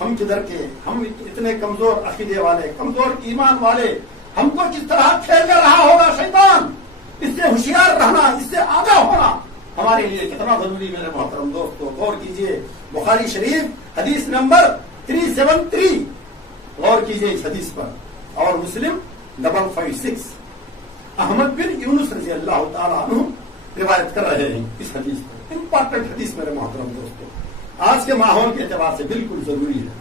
ہم کدھر کے، ہم اتنے کمزور عقیدے والے، کمزور ایمان والے، ہم کو کس طرح کھیل کر رہا ہوگا شیطان، اس سے ہوشیار رہنا، اس سے آگاہ ہونا ہمارے لیے کتنا ضروری میرے محترم دوستو۔ غور کیجئے بخاری شریف حدیث نمبر 373، غور کیجئے اس حدیث پر، اور مسلم 556، احمد بن یونس رضی اللہ تعالیٰ عنہ روایت کر رہے ہیں اس حدیث پر۔ امپارٹنٹ حدیث میرے محترم دوستو، آج کے ماحول کے اعتبار سے بالکل ضروری ہے۔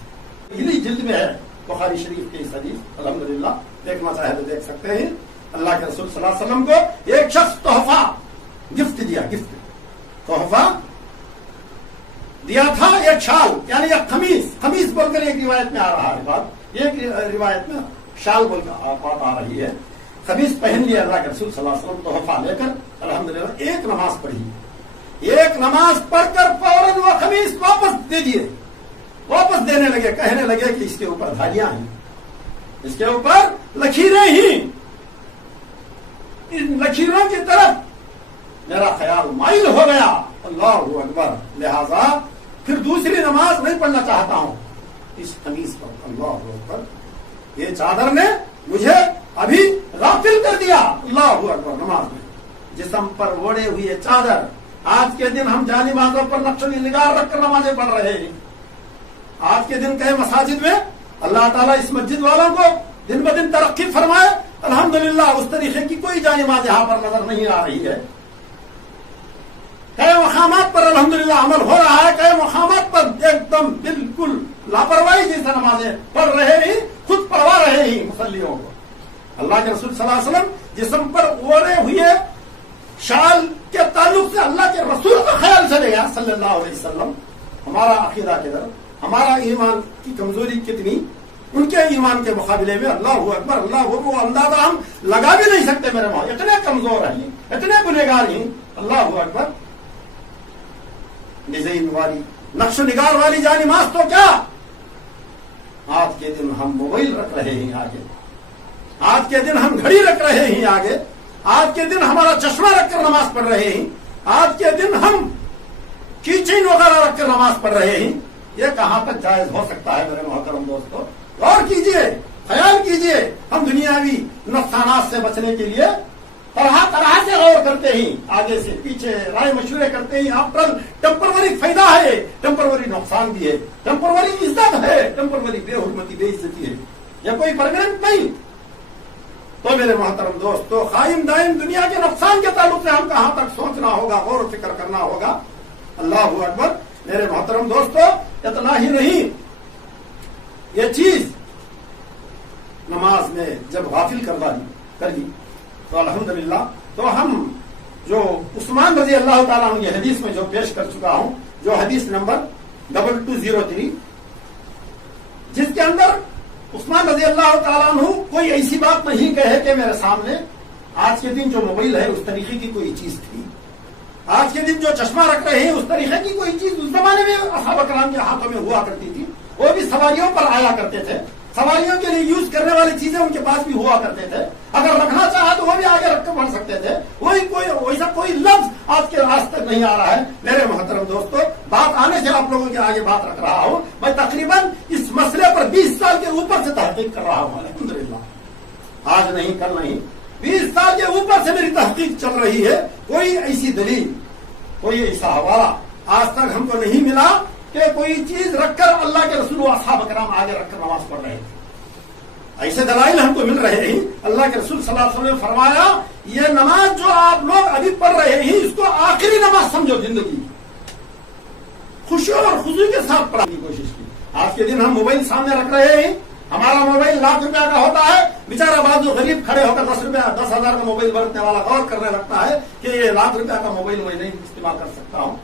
پہلی جلد میں ہے بخاری شریف کی اس حدیث، الحمدللہ دیکھنا چاہے تو دیکھ سکتے ہیں۔ اللہ کے رسول صلی اللہ علیہ وسلم کو ایک شخص تحفہ گفٹ دیا، گفٹ تحفہ دیا تھا، ایک شال یعنی ایک خمیس بول کر ایک روایت میں آ رہا ہے بات، ایک روایت میں شال بول کر بات آ رہی ہے۔ خمیس پہن لیا اللہ کے رسول صلی اللہ علیہ وسلم، تحفہ لے کر الحمدللہ ایک نماز پڑھی، ایک نماز پڑھ کر فوراً وہ خمیس واپس دے دیے، واپس دینے لگے، کہنے لگے کہ اس کے اوپر دھاریاں ہیں، اس کے اوپر لکیریں ہیں، ان لکیروں کی طرف میرا خیال مائل ہو گیا، اللہ اکبر، لہذا پھر دوسری نماز نہیں پڑھنا چاہتا ہوں اس خمیس پر۔ اللہ اکبر، یہ چادر نے مجھے ابھی غافل کر دیا، اللہ اکبر۔ نماز میں جسم پر اوڑھے ہوئے چادر، آج کے دن ہم جانمازوں پر نقش و نگار رکھ کر نمازیں پڑھ رہے ہیں۔ آج کے دن کئی مساجد میں اللہ تعالیٰ اس مسجد والوں کو دن بدن ترقی فرمائے، الحمدللہ اس طریقے کی کوئی جانماز یہاں پر نظر نہیں آ رہی ہے۔ کئی مقامات پر الحمدللہ عمل ہو رہا ہے، کئی مقامات پر ایک دم بالکل لاپرواہی جیسے نمازیں پڑھ رہے ہیں، خود پڑھوا رہے ہیں مصلیوں کو۔ اللہ کے رسول صلی اللہ علیہ وسلم جسم پر اوڑھے ہوئے شال کے تعلق سے اللہ کے رسول کا خیال چلے گا صلی اللہ علیہ وسلم۔ ہمارا عقیدہ کدھر، ہمارا ایمان کی کمزوری کتنی، ان کے ایمان کے مقابلے میں اللہ اکبر، اللہ وہ اندازہ ہم لگا بھی نہیں سکتے میرے وہاں، اتنے کمزور ہیں، اتنے گنہگار ہیں، اللہ اکبر۔ ڈیزائن والی، نقش و نگار والی جانماز تو کیا، آج کے دن ہم موبائل رکھ رہے ہیں آگے، آج کے دن ہم گھڑی رکھ رہے ہیں آگے، آج کے دن ہمارا چشمہ رکھ کر نماز پڑھ رہے ہیں، آج کے دن ہم کی چین وغیرہ رکھ کر نماز پڑھ رہے ہیں۔ یہ کہاں تک جائز ہو سکتا ہے میرے محترم دوستو؟ غور کیجئے، خیال کیجئے۔ ہم دنیاوی نقصانات سے بچنے کے لیے طرح طرح سے غور کرتے ہیں، آگے سے پیچھے رائے مشورے کرتے ہیں، آفٹر ٹیمپروری فائدہ ہے، ٹیمپروری نقصان بھی ہے، ٹیمپروری عزت ہے، ٹیمپروری بے حرمتی، بے عزتی ہے، یا کوئی پرماننٹ نہیں۔ تو میرے محترم دوستو، قائم دائم دنیا کے نقصان کے تعلق سے ہم کہاں تک سوچنا ہوگا، غور و فکر کرنا ہوگا۔ اللہ اکبر، میرے محترم دوستو، اتنا ہی نہیں، یہ چیز نماز میں جب غافل کر دی تو الحمدللہ، تو ہم جو عثمان رضی اللہ تعالیٰ عنہ، یہ حدیث میں جو پیش کر چکا ہوں، جو حدیث نمبر 2203، جس کے اندر عثمان رضی اللہ تعالیٰ عنہ کوئی ایسی بات نہیں کہے کہ میرے سامنے آج کے دن جو موبائل ہے اس طریقے کی کوئی چیز تھی، آج کے دن جو چشمہ رکھ رہے ہیں اس طریقے کی کوئی چیز اس زمانے میں اصحاب کرام کے ہاتھوں میں ہوا کرتی تھی، وہ بھی سواریوں پر آیا کرتے تھے، سواریوں کے لیے یوز کرنے والی چیزیں ان کے پاس بھی ہوا کرتے تھے، اگر رکھنا چاہا تو وہ بھی آگے رکھ کر پڑھ سکتے تھے، وہی ویسا کوئی لفظ آج کے راست تک نہیں آ رہا ہے۔ میرے محترم دوستو، بات آنے سے آپ لوگوں کے آگے بات رکھ رہا ہوں، میں تقریباً اس مسئلے پر 20 سال کے اوپر سے تحقیق کر رہا ہوں، الحمدللہ، آج نہیں کل نہیں، 20 سال کے اوپر سے میری تحقیق چل رہی ہے۔ کوئی ایسی دلیل، کوئی ایسا حوالہ آج تک ہم کو نہیں ملا کہ کوئی چیز رکھ کر اللہ کے رسول و اصحاب کرام آگے رکھ کر نماز پڑھ رہے تھے۔ ایسے دلائل ہم کو مل رہے ہیں۔ اللہ کے رسول صلی اللہ علیہ وسلم نے فرمایا، یہ نماز جو آپ لوگ ابھی پڑھ رہے ہیں اس کو آخری نماز سمجھو زندگی کی، خوشی اور خضوع کے ساتھ پڑھنے کی کوشش کی۔ آج کے دن ہم موبائل سامنے رکھ رہے ہیں، ہمارا موبائل لاکھ روپیہ کا ہوتا ہے، بیچارہ بازو غریب کھڑے ہو کر 10,000 کا موبائل برتنے والا غور کرنے لگتا ہے کہ یہ لاکھ روپیہ کا موبائل میں نہیں استعمال کر سکتا ہوں۔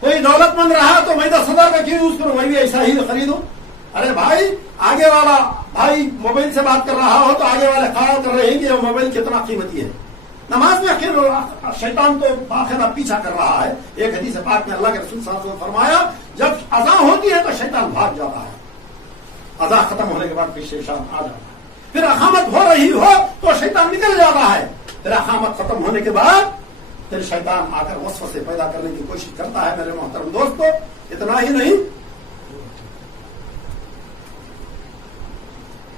کوئی دولت مند رہا تو میں 10,000 کا کیوں یوز کروں، میں بھی ایسا ہی خریدوں۔ ارے بھائی، آگے والا بھائی موبائل سے بات کر رہا ہو تو آگے والے خیال کر رہے ہیں کہ یہ موبائل کتنا قیمتی ہے۔ نماز میں شیطان تو باقاعدہ پیچھا کر رہا ہے۔ ایک حدیث پاک میں اللہ کے رسول صلی اللہ علیہ وسلم نے فرمایا، جب اذان ہوتی ہے تو شیطان بھاگ جاتا ہے، اذان ختم ہونے کے بعد پھر شیطان آ جاتا ہے، پھر اقامت ہو رہی ہو تو شیطان نکل جاتا ہے، پھر اقامت ختم ہونے کے بعد پھر شیطان آ کر وسوسے پیدا کرنے کی کوشش کرتا ہے۔ میرے محترم دوستو، اتنا ہی نہیں،